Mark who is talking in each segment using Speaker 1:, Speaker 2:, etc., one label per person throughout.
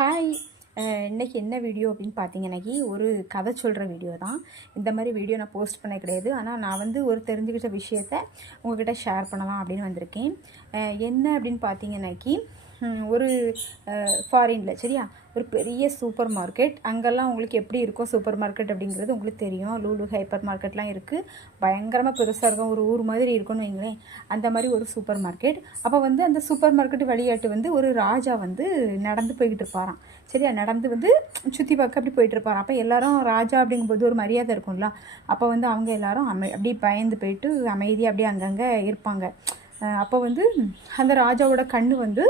Speaker 1: Hi இன்றைக்கி என்ன video அப்படின்னு பார்த்தீங்கன்னாக்கி ஒரு கதை சொல்கிற வீடியோ தான். இந்த மாதிரி வீடியோ நான் போஸ்ட் பண்ண கிடையாது. ஆனால் நான் வந்து ஒரு தெரிஞ்சுக்கிட்ட விஷயத்த உங்ககிட்ட ஷேர் பண்ணலாம் அப்படின்னு வந்திருக்கேன். என்ன அப்படின்னு பார்த்தீங்கன்னாக்கி ஒரு ஃபாரினில் சரியா? ஒரு பெரிய சூப்பர் மார்க்கெட் அங்கெல்லாம் உங்களுக்கு எப்படி இருக்கும் சூப்பர் மார்க்கெட் அப்படிங்கிறது உங்களுக்கு தெரியும். லூலு ஹைப்பர் மார்க்கெட்லாம் இருக்குது பயங்கரமாக பெருசாக இருக்கும். ஒரு ஊர் மாதிரி இருக்கும்னு வைங்களேன். அந்த மாதிரி ஒரு சூப்பர் மார்க்கெட் அப்போ வந்து அந்த சூப்பர் மார்க்கெட் வழியாட்டு வந்து ஒரு ராஜா வந்து நடந்து போய்கிட்டு இருப்பாராம். சரியா? நடந்து வந்து சுற்றி பார்க்க அப்படி போயிட்டு இருப்பாராம். அப்போ எல்லாரும் ராஜா அப்படிங்கும்போது ஒரு மரியாதை இருக்கும்ல. அப்போ வந்து அவங்க எல்லாரும் அமை அப்படியே பயந்து போயிட்டு அமைதியாக அப்படியே அங்கங்கே இருப்பாங்க. அப்போ வந்து அந்த ராஜாவோட கண் வந்து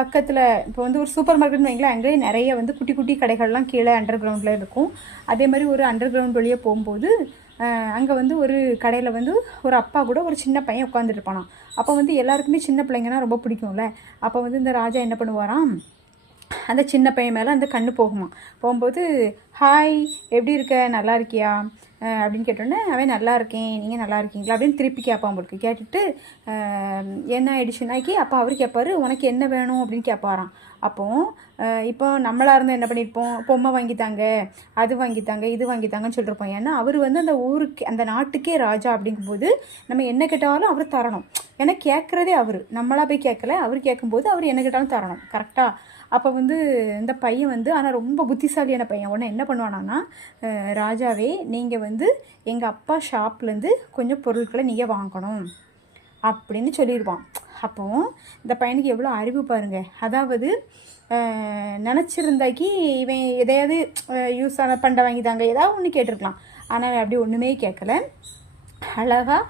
Speaker 1: பக்கத்தில் இப்போ வந்து ஒரு சூப்பர் மார்க்கெட்னு வைங்களேன் அங்கேயே நிறைய வந்து குட்டி குட்டி கடைகள்லாம் கீழே அண்டர் கிரவுண்டில் இருக்கும். அதே மாதிரி ஒரு அண்டர் கிரவுண்ட் வழியே போகும்போது அங்கே வந்து ஒரு கடையில் வந்து ஒரு அப்பா கூட ஒரு சின்ன பையன் உட்காந்துட்டு இருப்பானாம். அப்போ வந்து எல்லாருக்குமே சின்ன பிள்ளைங்கன்னா ரொம்ப பிடிக்கும்ல. அப்போ வந்து இந்த ராஜா என்ன பண்ணுவாராம்? அந்த சின்ன பையன் மேலே அந்த கண்ணு போகுமா போகும்போது ஹாய் எப்படி இருக்க? நல்லா இருக்கியா? அப்படின்னு கேட்டோன்னே அவன் நல்லா இருக்கேன். நீங்கள் நல்லா இருக்கீங்களா? அப்படின்னு திருப்பி கேட்பான் உங்களுக்கு கேட்டுட்டு என்ன ஆயிடுச்சுனாக்கி அப்போ அவர் கேட்பாரு உனக்கு என்ன வேணும்? அப்படின்னு கேட்பாராம் அப்போ இப்போ நம்மளாக இருந்தால் என்ன பண்ணியிருப்போம் பொம்மை வாங்கித்தாங்க அது வாங்கித்தாங்க இது வாங்கித்தாங்கன்னு சொல்லியிருப்போம் ஏன்னா அவர் வந்து அந்த ஊருக்கு அந்த நாட்டுக்கே ராஜா அப்படிங்கும்போது நம்ம என்ன கேட்டாலும் அவர் தரணும். ஏன்னா கேட்குறதே அவர். நம்மளாக போய் கேட்கல அவர் கேட்கும்போது அவர் என்ன கேட்டாலும் தரணும். கரெக்டாக அப்போ வந்து இந்த பையன் வந்து ஆனால் ரொம்ப புத்திசாலியான பையன். உடனே என்ன பண்ணுவானான்னா ராஜாவே நீங்கள் வந்து எங்கள் அப்பா ஷாப்லேருந்து கொஞ்சம் பொருட்களை நீங்கள் வாங்கணும் அப்படின்னு சொல்லிடுவான் அப்போ இந்த பையனுக்கு எவ்வளோ அறிவு பாருங்க. அதாவது நினச்சிருந்தாக்கி இவன் எதையாவது யூஸ் ஆன பண்டை வாங்கிதாங்க. ஏதாவது ஒன்று கேட்டிருக்கலாம். ஆனால் அப்படி ஒன்றுமே கேட்கல. அழகாக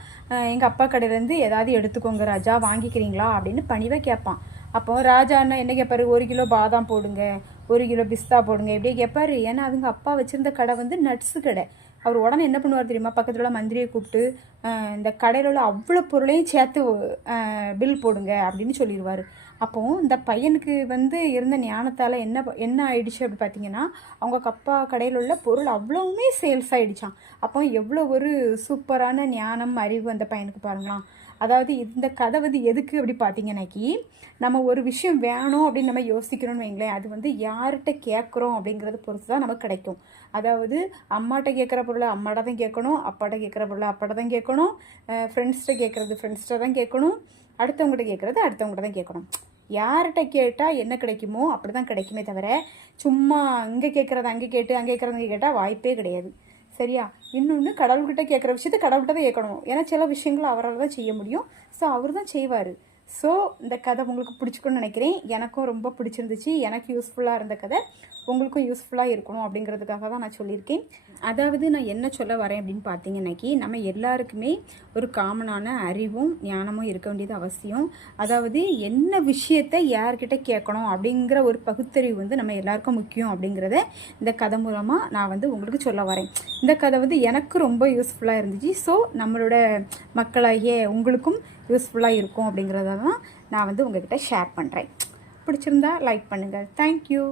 Speaker 1: எங்கள் அப்பா கடையிலேருந்து ஏதாவது எடுத்துக்கோங்க ராஜா வாங்கிக்கிறீங்களா அப்படின்னு பணிவாக கேட்பான். அப்போ ராஜா அண்ணா என்ன கேட்பாரு ஒரு கிலோ பாதாம் போடுங்க ஒரு கிலோ பிஸ்தா போடுங்க. இப்படியே கேட்பாரு ஏன்னா அவங்க அப்பா வச்சிருந்த கடை வந்து நட்ஸு கடை. அவர் உடனே என்ன பண்ணுவார் தெரியுமா? பக்கத்தில் உள்ள மந்திரியை கூப்பிட்டு இந்த கடையில் உள்ள அவ்வளோ பொருளையும் சேர்த்து பில் போடுங்க அப்படின்னு சொல்லிடுவார். அப்போ இந்த பையனுக்கு வந்து இருந்த ஞானத்தால் என்ன ப- என்ன ஆயிடுச்சு அப்படி பார்த்தீங்கன்னா அவங்க கப்பா கடையில் உள்ள பொருள் அவ்வளவுமே சேல்ஸ் ஆகிடுச்சான் அப்போ எவ்வளோ ஒரு சூப்பரான ஞானம் அறிவு அந்த பையனுக்கு பாருங்களாம் அதாவது இந்த கதை வந்து எதுக்கு அப்படி பார்த்தீங்கன்னாக்கி நம்ம ஒரு விஷயம் வேணும் அப்படின்னு நம்ம யோசிக்கிறோம்னு வைங்களேன் அது வந்து யார்கிட்ட கேட்குறோம் அப்படிங்கிறத பொறுத்து தான் நமக்கு கிடைக்கும். அதாவது அம்மாட்ட கேட்குற பொருளை அம்மாட்ட தான் கேட்கணும் அப்பாட்ட கேட்குற பொருளை அப்பாட்ட தான் கேட்கணும் ஃப்ரெண்ட்ஸ்கிட்ட கேட்குறது ஃப்ரெண்ட்ஸ்கிட்ட தான் கேட்கணும் அடுத்தவங்ககிட்ட கேட்குறது அடுத்தவங்ககிட்ட தான் கேட்கணும். யார்கிட்ட கேட்டால் என்ன கிடைக்குமோ அப்படி தான் கிடைக்குமே தவிர சும்மா அங்கே கேட்குறத அங்கே கேட்டு அங்கே கேட்குறத அங்கே கேட்டால் வாய்ப்பே கிடையாது. சரியா? இன்னொன்று கடவுள்கிட்ட கேட்குற விஷயத்த கடவுள்கிட்ட தான் கேட்கணும் ஏன்னா சில விஷயங்களை அவரால் தான் செய்ய முடியும். ஸோ அவர் தான் செய்வார். ஸோ இந்த கதை உங்களுக்கு பிடிச்சிக்கணும்னு நினைக்கிறேன். எனக்கும் ரொம்ப பிடிச்சிருந்துச்சு. எனக்கு யூஸ்ஃபுல்லாக இருந்த கதை. உங்களுக்கும் யூஸ்ஃபுல்லாக இருக்கணும் அப்படிங்கிறதுக்காக தான் நான் சொல்லியிருக்கேன். அதாவது நான் என்ன சொல்ல வரேன் அப்படின்னு பார்த்தீங்கன்னாக்கி நம்ம எல்லாருக்குமே ஒரு காமனான அறிவும் ஞானமும் இருக்க வேண்டியது அவசியம். அதாவது என்ன விஷயத்தை யார்கிட்ட கேட்கணும் அப்படிங்கிற ஒரு பகுத்தறிவு வந்து நம்ம எல்லாருக்கும் முக்கியம் அப்படிங்கிறத இந்த கதை மூலமாக நான் வந்து உங்களுக்கு சொல்ல வரேன். இந்த கதை வந்து எனக்கு ரொம்ப யூஸ்ஃபுல்லாக இருந்துச்சு. ஸோ நம்மளோட மக்களாகிய உங்களுக்கும் யூஸ்ஃபுல்லாக இருக்கும் அப்படிங்கிறத தான் நான் வந்து உங்ககிட்ட ஷேர் பண்ணுறேன் பிடிச்சிருந்தா லைக் பண்ணுங்கள் தேங்க்யூ